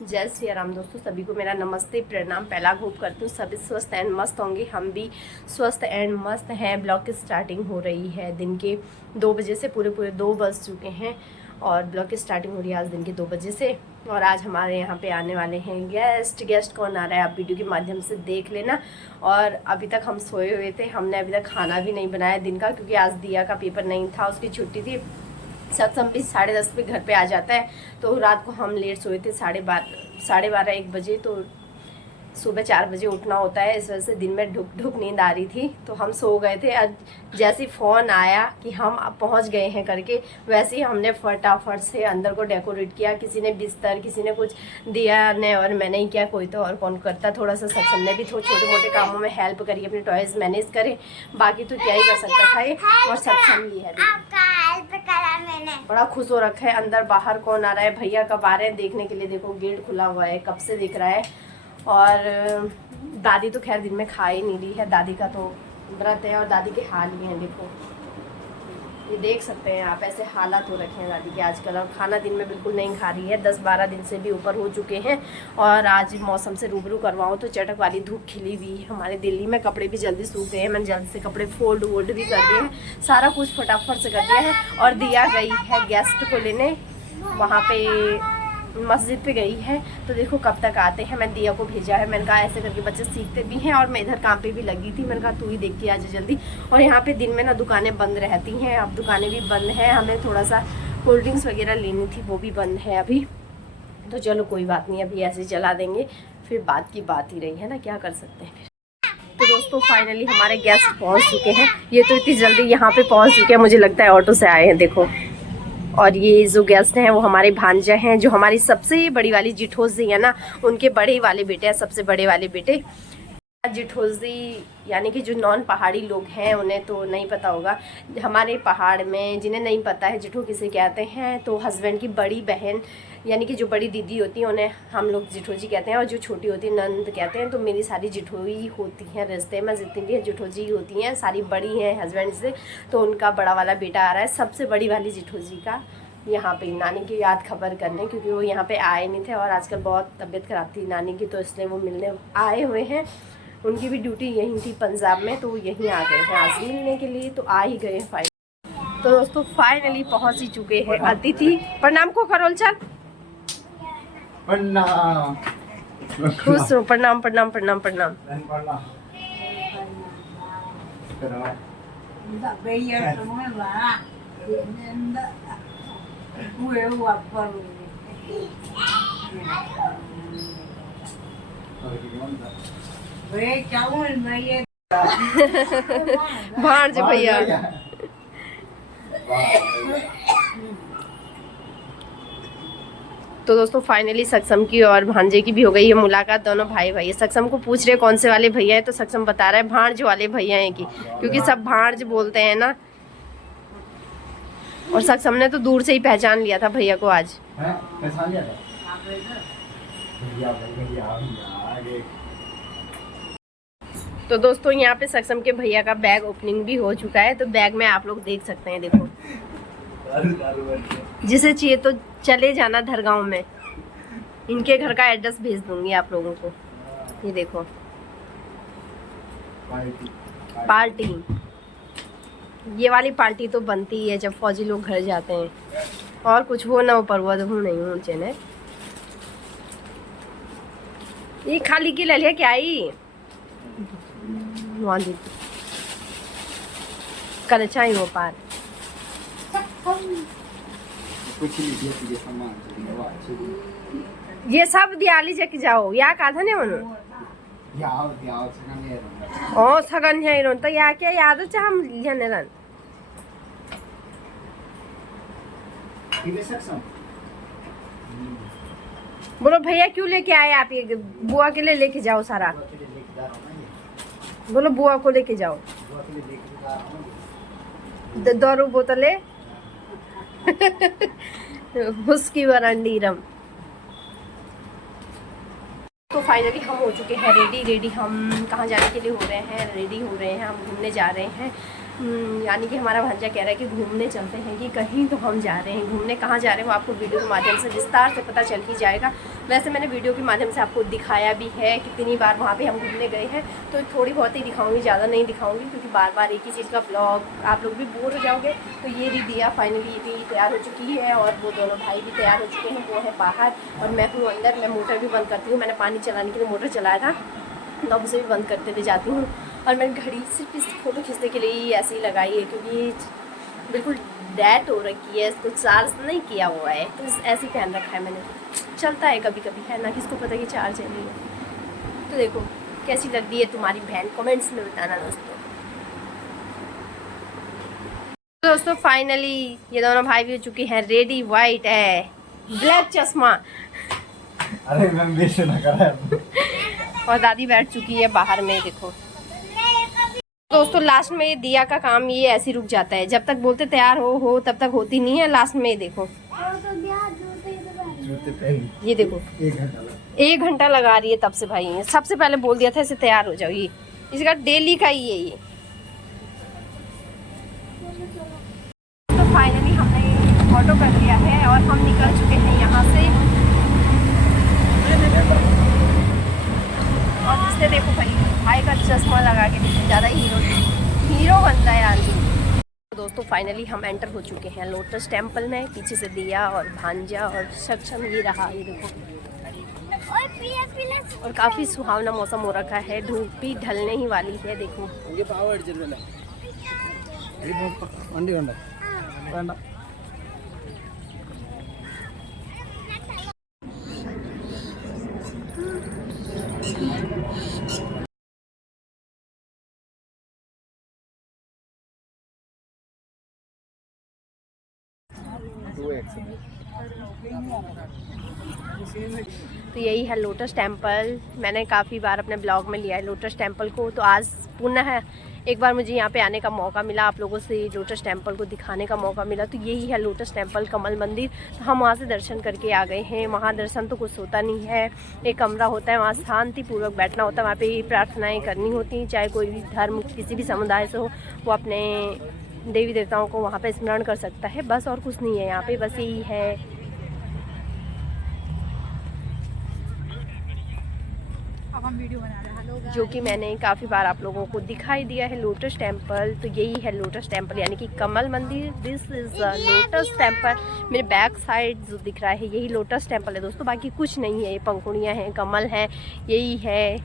जय श्री राम दोस्तों, सभी को मेरा नमस्ते प्रणाम। पहला होप करती हूँ सभी स्वस्थ एंड मस्त होंगे। हम भी स्वस्थ एंड मस्त हैं। ब्लॉग की स्टार्टिंग हो रही है दिन के 2 बजे से। पूरे 2 बज चुके हैं और ब्लॉग की स्टार्टिंग हो रही है आज दिन के 2 बजे से। और आज हमारे यहाँ पे आने वाले हैं गेस्ट कौन आ रहा है आप वीडियो के माध्यम से देख लेना। और अभी तक हम सोए हुए थे, हमने अभी तक खाना भी नहीं बनाया दिन का, क्योंकि आज दिया का पेपर नहीं था, उसकी छुट्टी थी। सत्संग भी 10:30 पे घर पे आ जाता है, तो रात को हम लेट सोए थे 12:30 1 बजे। तो सुबह 4 बजे उठना होता है, इस वजह से दिन में ढुक नींद आ रही थी, तो हम सो गए थे। आज जैसे फ़ोन आया कि हम पहुंच गए हैं करके, वैसे ही हमने फटाफट से अंदर को डेकोरेट किया। किसी ने बिस्तर, किसी ने कुछ दिया ने, और मैंने ही किया, कोई तो और कौन करता। थोड़ा सा सत्संग ने भी छोटे मोटे कामों में हेल्प करी, अपने टॉयज़ मैनेज करे, बाकी तो क्या ही कर सकता था ये। और सत्संग ही है, मैंने बड़ा खुश हो रखा है। अंदर बाहर कौन आ रहा है, भैया कब आ रहे हैं देखने के लिए। देखो गेट खुला हुआ है, कब से दिख रहा है। और दादी तो खैर दिन में खा ही नहीं रही है, दादी का तो व्रत है और दादी के हाल ही हैं। देखो ये देख सकते हैं आप, ऐसे हालात हो रखे हैं दादी के आजकल। और खाना दिन में बिल्कुल नहीं खा रही है, 10-12 दिन से भी ऊपर हो चुके हैं। और आज मौसम से रूबरू करवाऊँ तो चटक वाली धूप खिली हुई है हमारे दिल्ली में। कपड़े भी जल्दी सूख गए हैं, मैंने जल्दी से कपड़े फोल्ड भी कर दिए हैं, सारा कुछ फटाफट से कर दिया है। और दिया गई है गेस्ट को लेने, वहाँ पे मस्जिद पे गई है, तो देखो कब तक आते हैं। मैं दिया को भेजा है, मैंने कहा ऐसे करके बच्चे सीखते भी हैं। और मैं इधर काम पे भी लगी थी, मैंने कहा तू ही देख के आ जा जल्दी। और यहाँ पे दिन में ना दुकानें बंद रहती हैं, अब दुकानें भी बंद हैं। हमें थोड़ा सा कोल्ड ड्रिंक्स वगैरह लेनी थी, वो भी बंद है अभी। तो चलो कोई बात नहीं, अभी ऐसे चला देंगे, फिर बात की बात ही रही है ना, क्या कर सकते हैं फिर। तो दोस्तों फाइनली हमारे गेस्ट पहुँच चुके हैं। ये तो इतनी जल्दी यहाँ पे पहुँच चुके हैं, मुझे लगता है ऑटो से आए हैं, देखो। और ये जो गेस्ट हैं वो हमारे भांजा हैं, जो हमारी सबसे बड़ी वाली जिठोजी है ना, उनके बड़े वाले बेटे हैं, सबसे बड़े वाले बेटे। जिठोजी यानी कि जो नॉन पहाड़ी लोग हैं उन्हें तो नहीं पता होगा। हमारे पहाड़ में जिन्हें नहीं पता है जिठो किसे कहते हैं, तो हस्बैंड की बड़ी बहन यानी कि जो बड़ी दीदी होती है उन्हें हम लोग जिठोजी कहते हैं, और जो छोटी होती है नंद कहते हैं। तो मेरी सारी जिठोई होती हैं रिश्ते में, जितनी भी जिठोजी होती हैं सारी बड़ी हैं हस्बैंड से। तो उनका बड़ा वाला बेटा आ रहा है, सबसे बड़ी वाली जिठोजी का, यहाँ पे नानी की याद खबर करने, क्योंकि वो यहाँ पे आए नहीं थे और आजकल बहुत तबीयत खराब थी नानी की, तो इसलिए वो मिलने आए हुए हैं। उनकी भी ड्यूटी यहीं थी पंजाब में, तो वो यहीं आ गए हैं आज मिलने के लिए, तो आ ही गए हैं फाइनली। तो दोस्तों फाइनली पहुंच ही चुके हैं अतिथि। प्रणाम को करोल चल, प्रणाम, खुश रहो, प्रणाम प्रणाम प्रणाम प्रणाम। भांज भैया। तो दोस्तों फाइनली सक्षम की और भांजे की भी हो गई है मुलाकात। दोनों भाई भाई सक्षम को पूछ रहे कौन से वाले भैया है, तो सक्षम बता रहा है भांज वाले भैया हैं की, क्योंकि सब भांज बोलते हैं ना। और सक्षम ने तो दूर से ही पहचान लिया था भैया को आज। पहचान लिया था। तो दोस्तों यहाँ पे सक्षम के भैया का बैग ओपनिंग भी हो चुका है, तो बैग में आप लोग देख सकते हैं, देखो। जिसे चाहिए तो चले जाना धरगांव में, इनके घर का एड्रेस भेज दूंगी आप लोगों को। ये देखो पार्टी, ये वाली पार्टी तो बनती है जब फौजी लोग घर जाते हैं, और कुछ हो ना हो पर वो नहीं हो चेने। ये खाली की ले लिया क्या ही कल चाहिए वो पार। ये सब दियाली जक जाओ या का था ने मनु ओ सगन है रो, तो या क्या याद है हम जने रन। बोलो भैया क्यों लेके आए आप, ये बुआ के लिए लेके जाओ सारा। बोलो बुआ को लेके जाओ 2 बोतलें उसकी वरंडीरम। तो फाइनली हम हो चुके हैं रेडी। हम कहाँ जाने के लिए हो रहे हैं, रेडी हो रहे हैं, हम घूमने जा रहे हैं। यानी कि हमारा भांजा कह रहा है कि घूमने चलते हैं कि कहीं, तो हम जा रहे हैं घूमने। कहाँ जा रहे हैं वो आपको वीडियो के माध्यम से विस्तार से पता चल ही जाएगा। वैसे मैंने वीडियो के माध्यम से आपको दिखाया भी है कितनी बार वहाँ पे हम घूमने गए हैं, तो थोड़ी बहुत ही दिखाऊंगी, ज़्यादा नहीं दिखाऊंगी, क्योंकि बार बार एक ही चीज़ का ब्लॉग आप लोग भी बोर हो जाओगे। तो ये दिया फाइनली भी तैयार हो चुकी है और वो दोनों भाई भी तैयार हो चुके हैं। वो है बाहर और मैं हूँ अंदर। मैं मोटर भी बंद करती हूँ, मैंने पानी चलाने के लिए मोटर चलाया था, तो अब उसे भी बंद करते हुए जाती हूँ। और मैंने घड़ी सिर्फ इस फोटो खींचने के लिए ही ऐसी ही लगाई है, क्योंकि बिल्कुल डेट हो रखी है, इसको चार्ज नहीं किया हुआ है, तो ऐसे ही पहन रखा है मैंने। चलता है कभी कभी, है ना, किसको पता कि चार्ज है नहीं है। तो देखो कैसी लग रही है तुम्हारी बहन, कमेंट्स में बताना दोस्तों। फाइनली ये दोनों भाई भी हो चुके हैं रेडी। वाइट है, ब्लैक चश्मा, अरे मैं बेच ना करा और दादी बैठ चुकी है बाहर में। देखो दोस्तों, लास्ट में ये दिया का काम ये ऐसे रुक जाता है, जब तक बोलते तैयार हो तब तक होती नहीं है। लास्ट में देखो, ये देखो 1 घंटा लगा रही है तब से भाई। सबसे पहले बोल दिया था इसे तैयार हो जाओ, ये इसका डेली का ही है ये। तो फाइनली हमने ऑटो कर लिया है और हम निकल चुके हैं यहाँ से। और जिसने देखो भाई का चश्मा लगा के देखो, ज़्यादा हीरो बनता है यार। दोस्तों फाइनली हम एंटर हो चुके हैं लोटस टेम्पल में। पीछे से दिया और भांजा और सक्षम ये रहा, ये देखो। और काफ़ी सुहावना मौसम हो रखा है, धूप भी ढलने ही वाली है। देखो तो यही है लोटस टेम्पल। मैंने काफ़ी बार अपने ब्लॉग में लिया है लोटस टेम्पल को, तो आज पुनः एक बार मुझे यहाँ पे आने का मौका मिला, आप लोगों से लोटस टेम्पल को दिखाने का मौका मिला। तो यही है लोटस टेम्पल, कमल मंदिर। तो हम वहाँ से दर्शन करके आ गए हैं। वहाँ दर्शन तो कुछ होता नहीं है, एक कमरा होता है, वहाँ शांतिपूर्वक बैठना होता है, वहाँ पे प्रार्थनाएँ करनी होती हैं। चाहे कोई भी धर्म, किसी भी समुदाय से हो, वो अपने देवी देवताओं को वहाँ पे स्मरण कर सकता है, बस। और कुछ नहीं है यहाँ पे, बस यही है। अब हम वीडियो बना रहे हैं, जो कि मैंने काफ़ी बार आप लोगों को दिखाई दिया है लोटस टेम्पल। तो यही है लोटस टेम्पल, यानी कि कमल मंदिर। This is lotus temple. मेरे बैक साइड जो दिख रहा है यही लोटस टेम्पल है दोस्तों, बाकी कुछ नहीं है। ये पंखुड़ियाँ हैं, कमल हैं, यही है।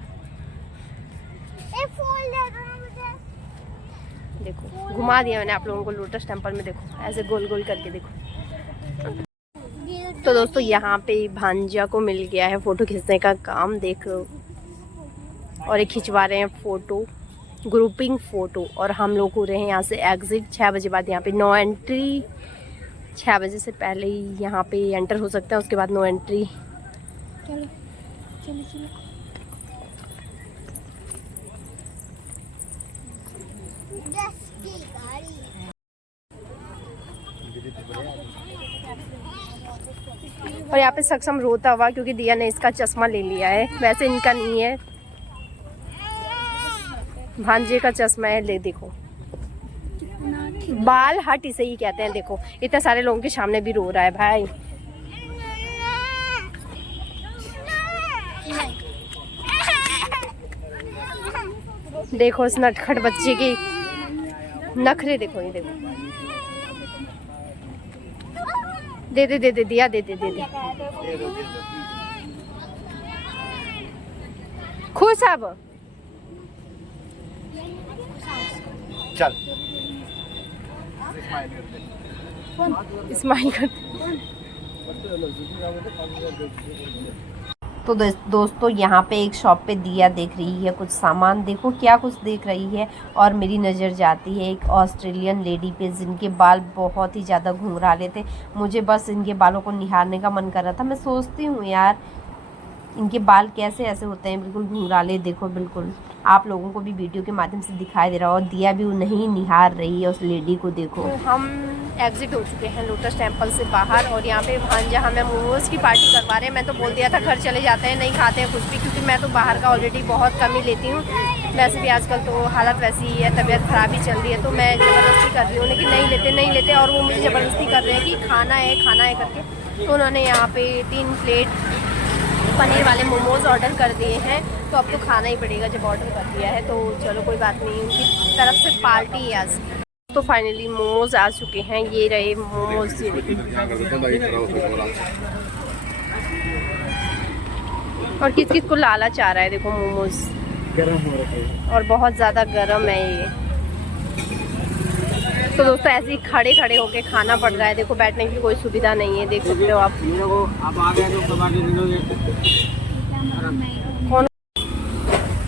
देखो घुमा दिया मैंने आप लोगों को लोटस टेम्पल में, देखो ऐसे गोल गोल करके देखो। तो दोस्तों यहाँ पे भांजा को मिल गया है फ़ोटो खींचने का काम, देखो। और एक खिंचवा रहे हैं फ़ोटो, ग्रुपिंग फ़ोटो। और हम लोग हो रहे हैं यहाँ से एग्ज़िट। 6 बजे बाद यहाँ पे नो एंट्री। 6 बजे से पहले ही यहाँ पे एंटर हो सकता है, उसके बाद नो एंट्री। चलो चलो चलो। और यहाँ पे सक्षम रोता हुआ, क्योंकि दिया ने इसका चश्मा ले लिया है। वैसे इनका नहीं है, भांजे का चश्मा है। ले देखो, बाल हट इसे ही कहते हैं। देखो इतने सारे लोगों के सामने भी रो रहा है भाई। देखो इस नटखट बच्चे की नखरे, देखो ये देखो। दे दे दे दे दिया, दे दे दे दे। खुश अब चल स्माइल कर। तो दोस्तों यहाँ पे एक शॉप पे दिया देख रही है कुछ सामान, देखो क्या कुछ देख रही है। और मेरी नज़र जाती है एक ऑस्ट्रेलियन लेडी पे, जिनके बाल बहुत ही ज़्यादा घुंघराले थे। मुझे बस इनके बालों को निहारने का मन कर रहा था। मैं सोचती हूँ यार इनके बाल कैसे ऐसे होते हैं, बिल्कुल घुंघराले। देखो बिल्कुल आप लोगों को भी वीडियो के माध्यम से दिखाई दे रहा हो। दिया भी नहीं निहार रही है उस लेडी को, देखो। तो हम एग्जिट हो चुके हैं लोटस टेम्पल से बाहर, और यहाँ पे भांजा हमें मोमोज़ की पार्टी करवा रहे हैं। मैं तो बोल दिया था घर चले जाते हैं, नहीं खाते हैं कुछ भी, क्योंकि मैं तो बाहर का ऑलरेडी बहुत कम ही लेती हूँ। वैसे भी आजकल तो हालत वैसी ही है, तबीयत ख़राब ही चल रही है, तो मैं ज़बरदस्ती कर रही हूँ लेकिन नहीं लेते, और वो मुझे ज़बरदस्ती कर रहे हैं कि खाना है करके। तो उन्होंने यहाँ पर 3 प्लेट पनीर वाले मोमोज़ ऑर्डर कर दिए हैं, तो अब तो खाना ही पड़ेगा जब ऑर्डर कर दिया है। तो चलो कोई बात नहीं, उनकी तरफ से पार्टी है आज। तो फाइनली मोमोज़ आ चुके हैं, ये रहे मोमोज़। और किस किस को लालच आ रहा है, देखो मोमोज़ गरम हो रहा है और बहुत ज़्यादा गरम है ये। तो दोस्तों ऐसे ही खड़े खड़े होके खाना पड़ रहा है, देखो बैठने की कोई सुविधा नहीं है, देख सकते हो आप। कौन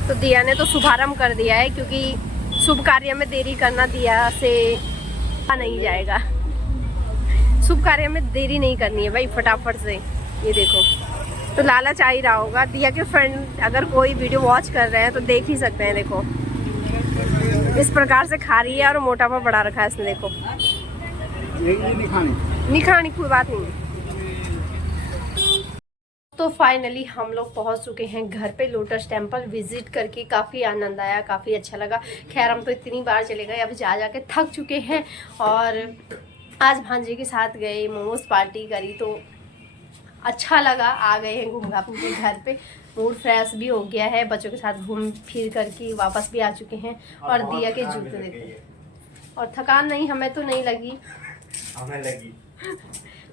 तो दिया ने तो शुभारंभ कर दिया है, क्योंकि शुभ कार्य में देरी करना दिया से नहीं जाएगा। शुभ कार्य में देरी नहीं करनी है भाई, फटाफट से। ये देखो तो लालच आ ही रहा होगा। दिया के फ्रेंड अगर कोई वीडियो वॉच कर रहे हैं तो देख ही सकते हैं, देखो इस प्रकार से खा रही है और मोटापा बढ़ा रखा है इसने, देखो। नहीं खानी कोई बात नहीं। तो फाइनली हम लोग पहुंच चुके हैं घर पे। लोटस टेम्पल विजिट करके काफ़ी आनंद आया, काफ़ी अच्छा लगा। खैर हम तो इतनी बार चले गए, अब जा के थक चुके हैं। और आज भांजे के साथ गए, मोमोज पार्टी करी, तो अच्छा लगा। आ गए हैं घूम घाम के घर पे, मूड फ्रेश भी हो गया है। बच्चों के साथ घूम फिर करके वापस भी आ चुके हैं। और दिया के जूते देखो। और थकान नहीं, हमें तो नहीं लगी, हमें लगी।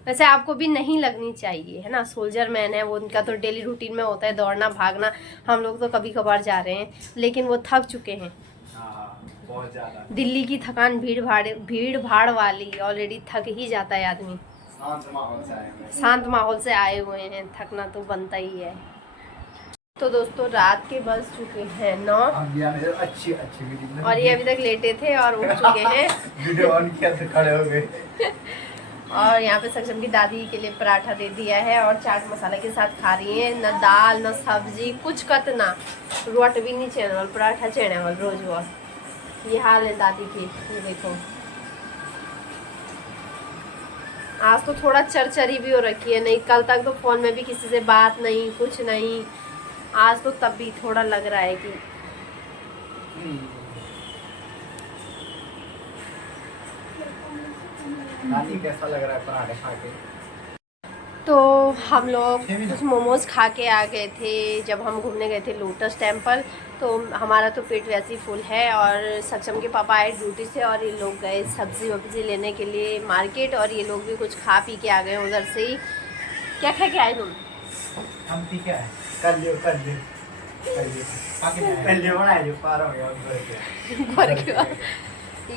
वैसे आपको भी नहीं लगनी चाहिए, है ना। सोल्जर मैन है वो, उनका तो डेली रूटीन में होता है दौड़ना भागना। हम लोग तो कभी कभार जा रहे हैं, लेकिन वो थक चुके हैं बहुत ज़्यादा। दिल्ली की थकान, भीड़ भाड़ वाली, ऑलरेडी थक ही जाता है आदमी। शांत माहौल से आए हुए हैं, थकना तो बनता ही है। तो दोस्तों रात के बज चुके हैं 9 अच्छी वीडियो, और ये अभी तक लेटे थे और उठ चुके हैं। वीडियो ऑन किया तो खड़े हो गए। और यहाँ पे सक्षम की दादी के लिए पराठा दे दिया है और चाट मसाला के साथ खा रही है। न दाल न सब्जी कुछ कत ना, रोट भी नहीं चैनल, पराठा चैनल रोज वो। ये हाल है दादी की, ये देखो। आज तो थोड़ा चरचरी भी हो रखी है, नहीं कल तक तो फोन में भी किसी से बात नहीं, कुछ नहीं। आज तो तब भी थोड़ा लग रहा है कि नानी कैसा लग रहा है पराठे खा के। तो हम लोग कुछ मोमोज खा के आ गए थे जब हम घूमने गए थे लोटस टेम्पल। तो हमारा तो पेट वैसे ही फुल है। और सक्षम के पापा आए ड्यूटी से और ये लोग गए सब्जी वब्जी लेने के लिए मार्केट, और ये लोग भी कुछ खा पी के आ गए उधर से ही। क्या खा के आए तुम? हम ठीक है, कर लियो बनाए जो पार हो गया।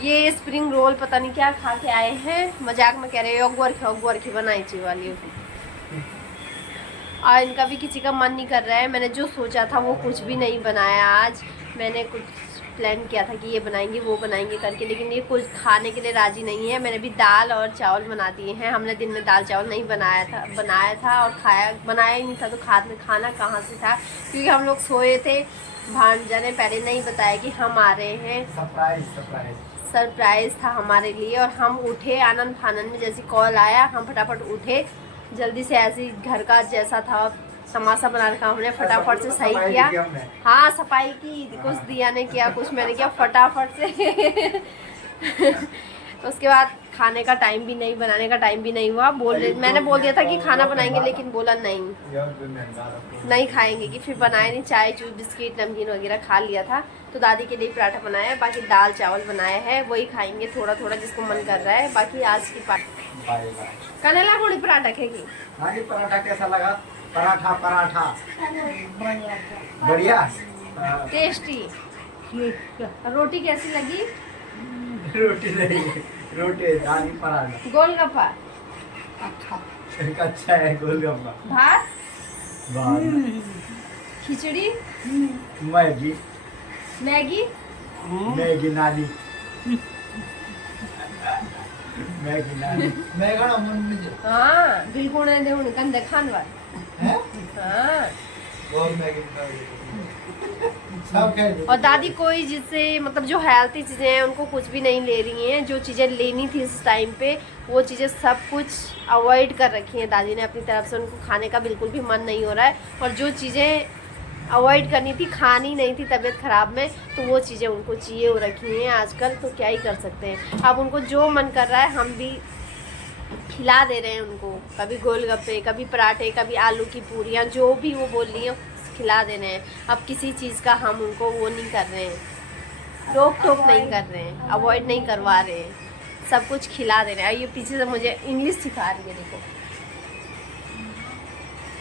ये स्प्रिंग रोल पता नहीं क्या खा के आए हैं, मजाक में कह रहे हो गोरखी बनाई ची वाली। और इनका भी किसी का मन नहीं कर रहा है। मैंने जो सोचा था वो कुछ भी नहीं बनाया आज। मैंने कुछ प्लान किया था कि ये बनाएंगे वो बनाएंगे करके, लेकिन ये कुछ खाने के लिए राजी नहीं है। मैंने भी दाल और चावल बना दिए हैं। हमने दिन में दाल चावल नहीं बनाया था और बनाया ही नहीं था, तो खाना कहाँ से था, क्योंकि हम लोग सोए थे। भांजा ने पहले नहीं बताया कि हम आ रहे हैं, सरप्राइज था हमारे लिए। और हम उठे आनंद फानंद में, जैसे कॉल आया हम फटाफट उठे जल्दी से। ऐसे ही घर का जैसा था तमाशा बना रखा हमने, फटाफट से सही किया। हाँ सफाई की, कुछ दिया ने किया, कुछ मैंने किया फटाफट से। उसके बाद खाने का टाइम भी नहीं, बनाने का टाइम भी नहीं हुआ। मैंने बोल दिया था कि खाना बनाएंगे, लेकिन बोला नहीं खाएंगे, कि फिर बनाए नहीं। चाय चूस बिस्किट नमकीन वगैरह खा लिया था। तो दादी के लिए पराठा बनाया है, बाकी दाल चावल बनाया है, वही खाएंगे थोड़ा थोड़ा जिसको मन कर रहा है। बाकी आज की कनेला कोड़ी पराठा खेगी। हाँ जी, पराठा कैसा लगा? पराठा बढ़िया टेस्टी। रोटी कैसी लगी? रोटी नहीं, रोटी दाल पराठा। गोलगप्पा अच्छा है, गोलगप्पा। भात खिचड़ी मैगी नानी हाँ बिल्कुल नहीं देउन कंदे खानवा। हाँ और मैगी सब खेल और दादी कोई जिससे मतलब जो हेल्थी चीज़ें हैं उनको कुछ भी नहीं ले रही हैं। जो चीज़ें लेनी थी इस टाइम पे वो चीज़ें सब कुछ अवॉइड कर रखी हैं दादी ने अपनी तरफ से। उनको खाने का बिल्कुल भी मन नहीं हो रहा है, और जो चीज़ें अवॉइड करनी थी, खानी नहीं थी तबीयत ख़राब में, तो वो चीज़ें उनको चाहिए हो रखी हैं आजकल। तो क्या ही कर सकते हैं, अब उनको जो मन कर रहा है हम भी खिला दे रहे हैं उनको। कभी गोलगप्पे, कभी पराठे, कभी आलू की पूरियाँ, जो भी वो बोल रही हैं खिला दे रहे हैं। अब किसी चीज़ का हम उनको वो नहीं कर रहे हैं, रोक टोक नहीं कर रहे हैं, अवॉइड नहीं करवा रहे हैं, सब कुछ खिला दे रहे हैं। ये पीछे से मुझे इंग्लिश सिखा रही है देखो,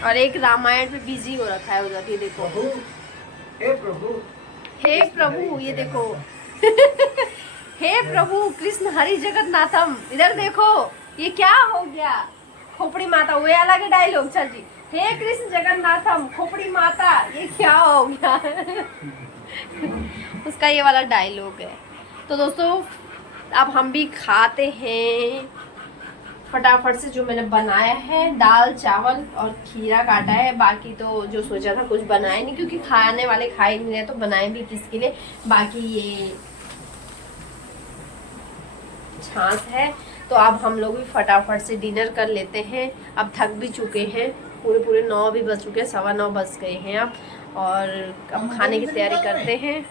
और एक रामायण पे बिजी हो रखा है उधर, ये देखो। प्रभु, हे प्रभु, हे प्रभु, ये देखो। हे प्रभु कृष्ण हरि जगन्नाथम, इधर देखो ये क्या हो गया। खोपड़ी माता, वो अलग है डायलॉग। चल जी, हे कृष्ण जगन्नाथम खोपड़ी माता, ये क्या हो गया। उसका ये वाला डायलॉग है। तो दोस्तों अब हम भी खाते हैं फटाफट से। जो मैंने बनाया है दाल चावल और खीरा काटा है, बाकी तो जो सोचा था कुछ बनाए नहीं, क्योंकि खाने वाले खा ही नहीं रहे तो बनाए भी किसके लिए। बाकी ये छाछ है। तो अब हम लोग भी फटाफट से डिनर कर लेते हैं। अब थक भी चुके हैं, पूरे 9 भी बज चुके हैं, 9:15 बज गए हैं अब, और अब खाने की तैयारी करते हैं।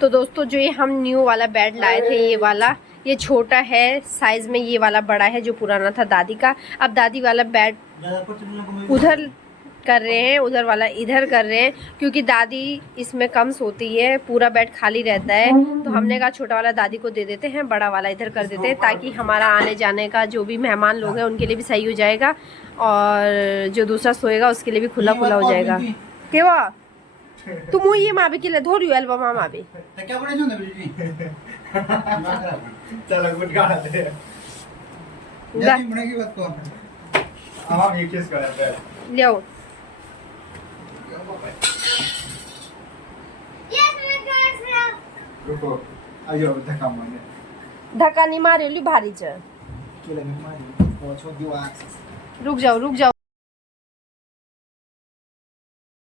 तो दोस्तों जो ये हम न्यू वाला बेड लाए थे, ये वाला, ये छोटा है साइज में, ये वाला बड़ा है जो पुराना था दादी का। अब दादी वाला बेड उधर कर रहे हैं, उधर वाला इधर कर रहे हैं, क्योंकि दादी इसमें कम सोती है, पूरा बेड खाली रहता है। तो हमने कहा छोटा वाला दादी को दे देते हैं, बड़ा वाला इधर कर देते हैं, ताकि हमारा आने जाने का जो भी मेहमान लोग हैं उनके लिए भी सही हो जाएगा, और जो दूसरा सोएगा उसके लिए भी खुला खुला हो जाएगा। केवा तुम ये माँ भी के लिए धोरी एल्बम माँ भी क्या बड़े जो ना चलो गुड गाना दे नहीं मुने की बात कौन हम ये किस कर रहे हैं लियो। रुको आयो धक्का मारने धक्का नहीं मारे भारी च, के लगे मारी वो छोड़ दिया। रुक जाओ